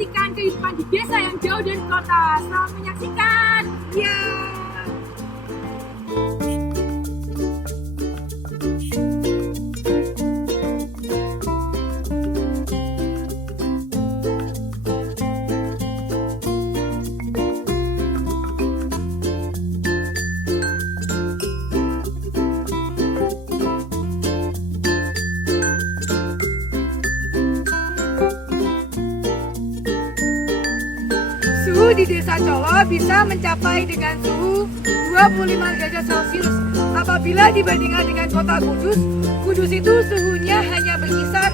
menantikan kehidupan di desa yang jauh dari kota. Selamat menyaksikan. Ya. Suhu di Desa Colo bisa mencapai dengan suhu 25 derajat Celcius. Apabila dibandingkan dengan kota Kudus, Kudus itu suhunya hanya berkisar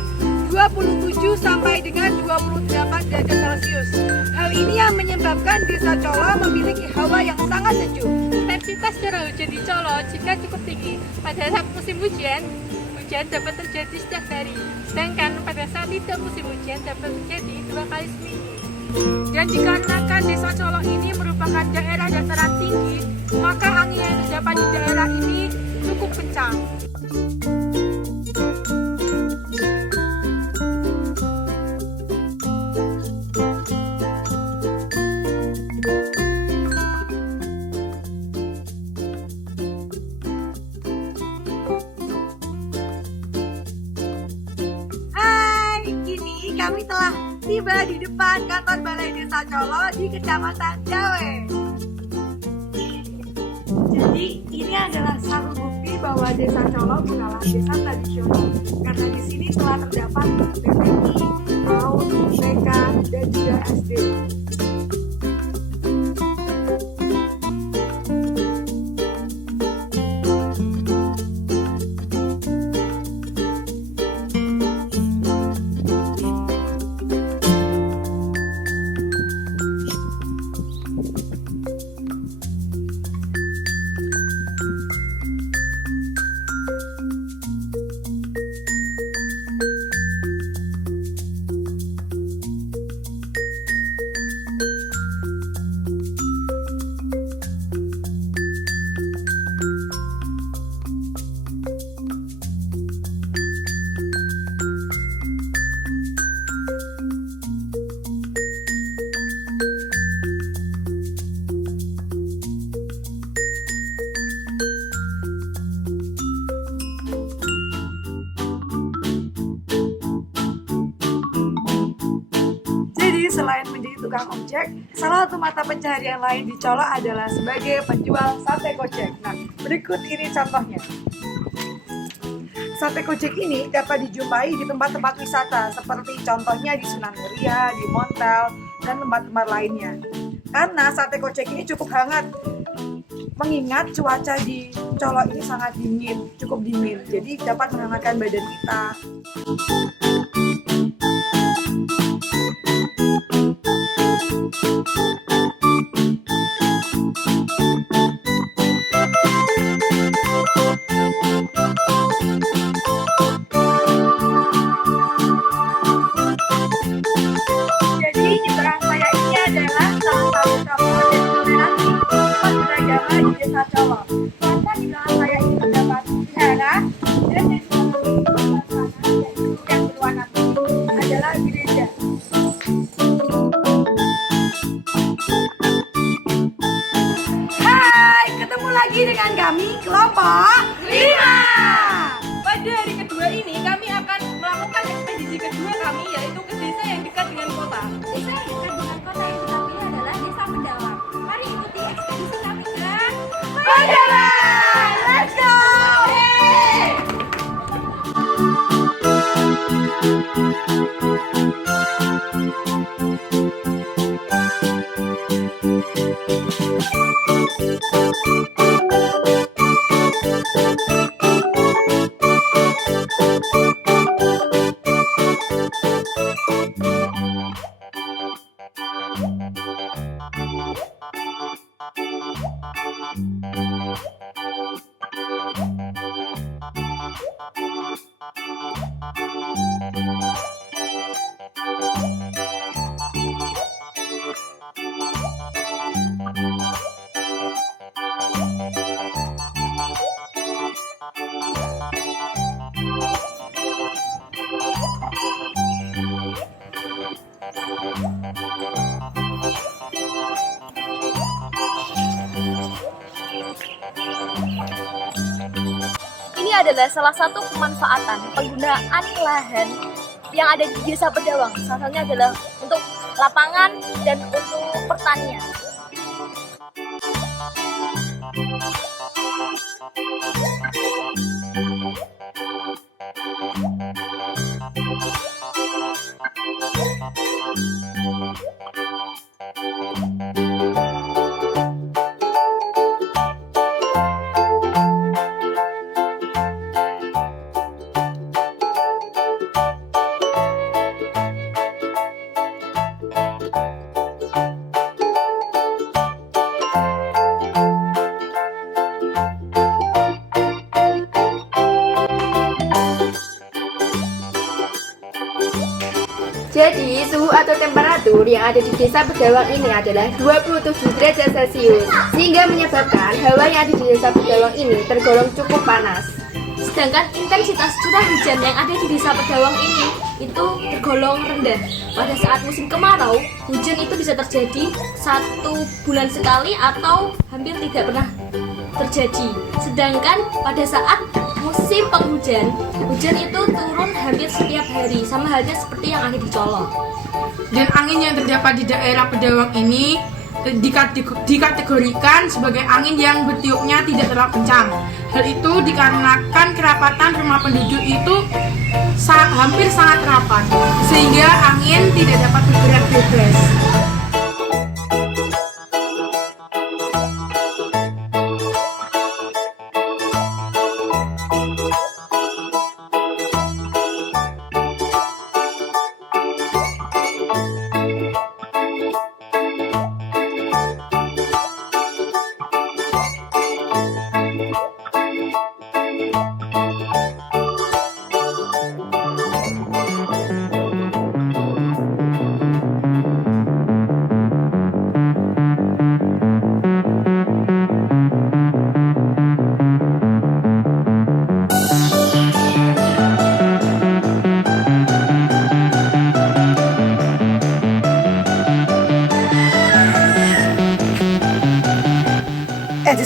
27 sampai dengan 28 derajat Celcius. Hal ini yang menyebabkan Desa Colo memiliki hawa yang sangat sejuk. Intensitas curah hujan di Colo jika cukup tinggi pada saat musim hujan, hujan dapat terjadi setiap hari. Sedangkan pada saat tidak musim hujan dapat terjadi 2 kali seminggu. Dan dikarenakan Desa Colo ini merupakan daerah dataran tinggi, maka angin yang terdapat di daerah ini cukup kencang. Hai, kini kami telah tiba di depan kantor Balai Desa Colo di Kecamatan Jawe. Jadi ini adalah satu bukti bahwa Desa Colo bukanlah desa tradisional, karena di sini telah terdapat PPI, PAUD, TK, dan juga SD. Selain menjadi tukang ojek, salah satu mata pencaharian lain di Colo adalah sebagai penjual sate kocek. Nah, berikut ini contohnya. Sate kocek ini dapat dijumpai di tempat-tempat wisata seperti contohnya di Sunan Muria, di Montel, dan tempat-tempat lainnya. Karena sate kocek ini cukup hangat, mengingat cuaca di Colo ini sangat dingin, cukup dingin, jadi dapat menghangatkan badan kita. Di Desa Colo. Kota di belakang saya ini terdapat vihara dan yang berwarna putih adalah gereja. Hai, ketemu lagi dengan kami kelompok 5. Pada hari kedua ini kami akan melakukan ekspedisi kedua kami, yaitu ke desa yang dekat dengan kota. Desa yang dekat dengan kota yang kita pilih adalah Desa Mendalam. Mari ikuti ekspedisi kami ke Mendalam. Let's go! Hey! Thank you. Ini adalah salah satu pemanfaatan penggunaan lahan yang ada di Desa Pedawang. Salah satunya adalah untuk lapangan dan untuk pertanian. Jadi, suhu atau temperatur yang ada di Desa Pedawang ini adalah 27 derajat Celcius, sehingga menyebabkan hawa yang ada di Desa Pedawang ini tergolong cukup panas. Sedangkan intensitas curah hujan yang ada di Desa Pedawang ini itu tergolong rendah. Pada saat musim kemarau, hujan itu bisa terjadi 1 bulan sekali atau hampir tidak pernah terjadi. Sedangkan pada saat musim penghujan, hujan itu turun hampir setiap hari, sama halnya seperti yang ada di Colo. Dan angin yang terdapat di daerah Pedawang ini dikategorikan sebagai angin yang bertiupnya tidak terlalu kencang. Hal itu dikarenakan kerapatan rumah penduduk itu hampir sangat rapat, sehingga angin tidak dapat bergerak bebas.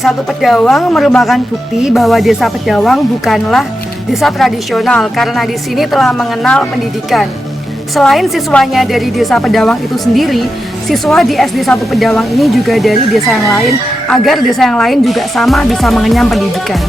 Desa Pedawang merupakan bukti bahwa Desa Pedawang bukanlah desa tradisional karena di sini telah mengenal pendidikan. Selain siswanya dari Desa Pedawang itu sendiri, siswa di SD 1 Pedawang ini juga dari desa yang lain agar desa yang lain juga sama bisa mengenyam pendidikan.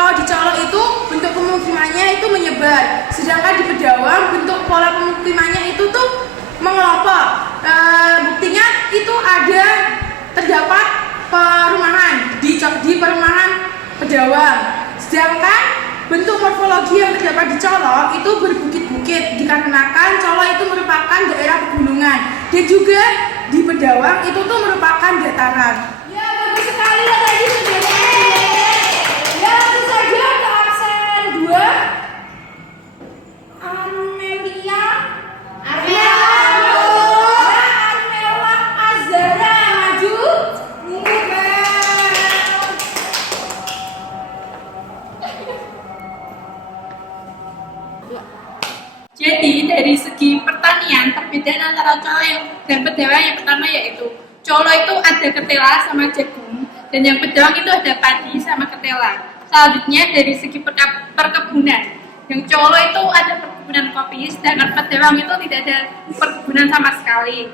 Kalau di Colo itu bentuk pemukimannya itu menyebar, sedangkan di Bedawang bentuk pola pemukimannya itu tuh mengelompok. Buktinya itu ada terdapat perumahan di perumahan Bedawang. Sedangkan bentuk morfologi yang terdapat di Colo itu berbukit-bukit dikarenakan Colo itu merupakan daerah pegunungan dan juga di Bedawang itu tuh merupakan dataran. Ya, bagus sekali ya tadi penjelasannya. Ya, langsung saja ke absen 2. Armelia. Armela Azara maju. Jadi dari segi pertanian, perbedaan antara Colo dan Bedawang yang pertama yaitu Colo itu ada ketela sama jagung, dan yang Bedawang itu ada padi sama ketela. Selanjutnya dari segi perkebunan, yang Colo itu ada perkebunan kopi, sedangkan Bedawang itu tidak ada perkebunan sama sekali.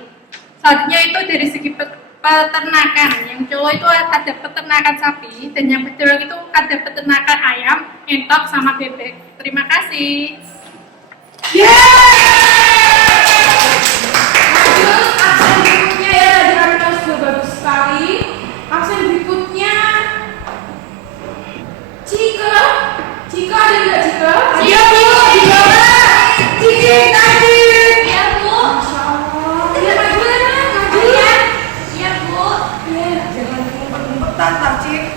Selanjutnya itu dari segi peternakan, yang Colo itu ada peternakan sapi, dan yang Bedawang itu ada peternakan ayam, entok, sama bebek. Terima kasih. Lanjut, absen berikutnya ya tadi kalian sudah bagus sekali. Absen berikutnya Cika ada nggak Cika? Iya Bu, di bawah. Ciki tadi. Ya Bu. Masya Allah. Ya maju ya, maju ya. Ya Bu. Jangan ngumpet-ngumpetan tak Cik.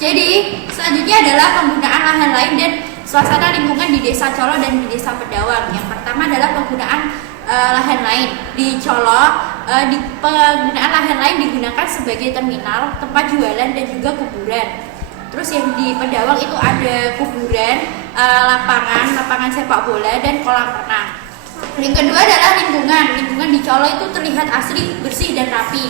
Jadi selanjutnya adalah penggunaan lahan lain dan suasana lingkungan di Desa Colo dan di Desa Bedawang. Yang pertama adalah penggunaan lahan lain. Di Colo, penggunaan lahan lain digunakan sebagai terminal, tempat jualan dan juga kuburan. Terus yang di Bedawang itu ada kuburan, lapangan sepak bola dan kolam renang. Yang kedua adalah lingkungan. Lingkungan di Colo itu terlihat asri, bersih dan rapi.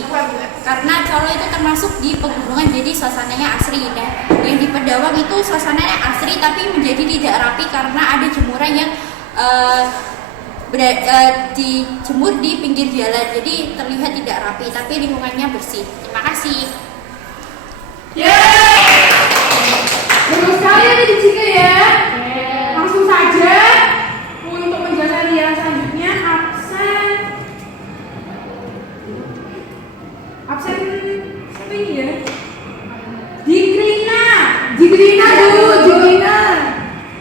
Karena Colo itu termasuk di pegunungan, jadi suasananya asri. Dan yang di Bedawang itu suasananya asri tapi menjadi tidak rapi karena ada jemuran yang dijemur di pinggir jalan. Jadi terlihat tidak rapi tapi lingkungannya bersih. Terima kasih. Bagus sekali ya tadi Cika ya. Langsung saja untuk penjelasan yang selanjutnya absen siapa ini ya? Zikrina dulu, Zikrina.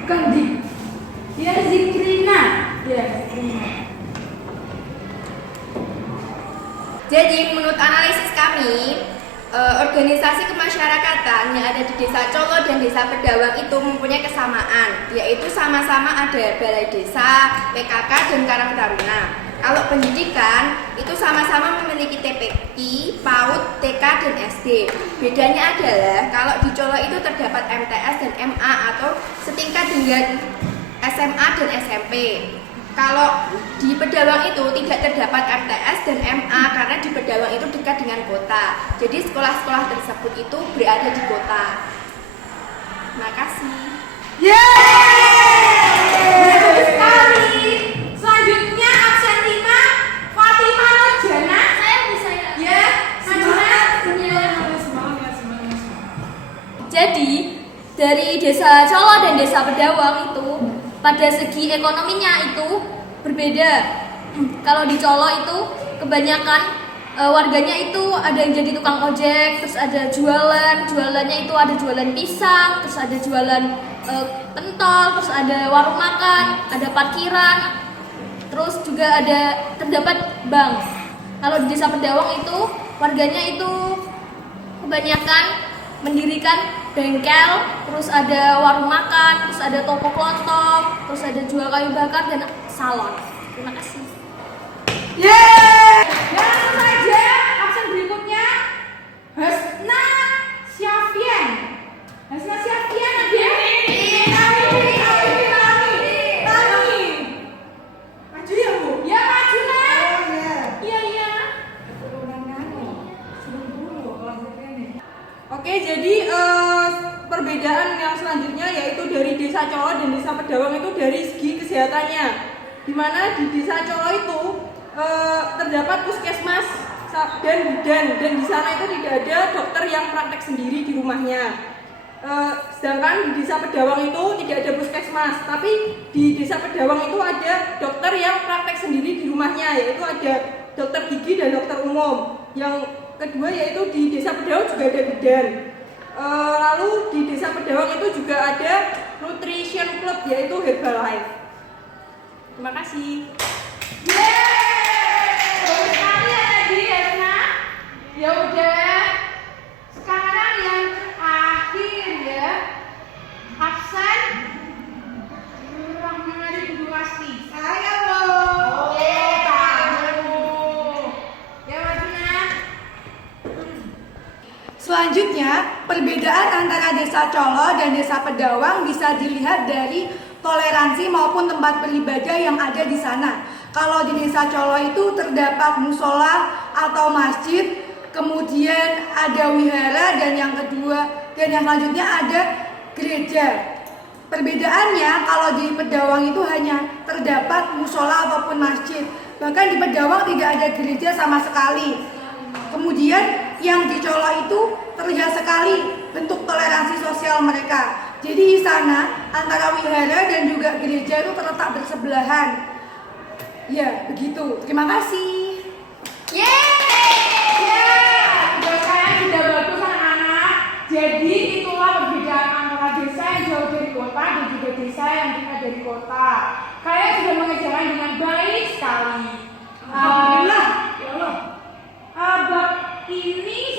Bukan Dik. Ya Zikrina. Ya Zikrina. Jadi menurut analisis kami, organisasi kemasyarakatan yang ada di Desa Colo dan Desa Bedawang itu mempunyai kesamaan, yaitu sama-sama ada balai desa, PKK, dan Karang Taruna. Kalau pendidikan itu sama-sama memiliki TPQ, PAUD, TK, dan SD. Bedanya adalah kalau di Colo itu terdapat MTS dan MA atau setingkat dengan SMA dan SMP. Kalau di Bedawang itu tidak terdapat MTS dan MA karena di Bedawang itu dekat dengan kota. Jadi sekolah-sekolah tersebut itu berada di kota. Terima kasih. Bagus sekali. Selanjutnya absen 5 Fatimah Nurjana. Saya bisa ya. Ya, semangat. Jadi dari Desa Colo dan Desa Bedawang itu pada segi ekonominya itu berbeda. Kalau di Colo itu kebanyakan warganya itu ada yang jadi tukang ojek, terus ada jualannya itu ada jualan pisang, terus ada jualan pentol, terus ada warung makan, ada parkiran, terus juga ada terdapat bank. Kalau di Desa Bedawang itu warganya itu kebanyakan mendirikan bengkel, terus ada warung makan, terus ada toko kelontong, terus ada jual kayu bakar dan salon. Terima kasih. Langsung saja absen berikutnya Hasna Syafian. Hasna Syafian ada? Tani. Maju ya Bu? Ya maju lah. Iya. Oke, jadi perbedaan yang selanjutnya yaitu dari Desa Colo dan Desa Bedawang itu dari segi kesehatannya. Di mana di Desa Colo itu terdapat puskesmas dan bidan, dan di sana itu tidak ada dokter yang praktek sendiri di rumahnya. Sedangkan di desa Pedawang itu tidak ada puskesmas, tapi di desa Pedawang itu ada dokter yang praktek sendiri di rumahnya, yaitu ada dokter gigi dan dokter umum. Yang kedua yaitu di desa Pedawang juga ada bidan. Lalu di desa Pedawang itu juga ada nutrition club, yaitu Herbalife. Terima kasih. Bagus sekali ya tadi Erna. Ya udah. Sekarang yang terakhir ya. Absen. Rahmani Ibu Asti. Saya loh. Oke, kamu. Ya Wajuna. Selanjutnya, perbedaan antara desa Colo dan desa Pedawang bisa dilihat dari toleransi maupun tempat beribadah yang ada di sana. Kalau di desa Colo itu terdapat musola atau masjid, kemudian ada wihara, dan yang selanjutnya ada gereja. Perbedaannya kalau di Pedawang itu hanya terdapat musola ataupun masjid. Bahkan di Pedawang tidak ada gereja sama sekali. Kemudian yang di Colo itu terlihat sekali bentuk toleransi sosial mereka. Jadi di sana antara wihara dan juga gereja itu terletak bersebelahan. Ya, begitu. Terima kasih. Tugas kalian sudah bagus anak-anak. Jadi itulah perbedaan antara desa yang jauh dari kota dan juga desa yang dekat dari kota. Kalian sudah mengerjakan dengan baik sekali. Alhamdulillah. Ya Allah. Bab ini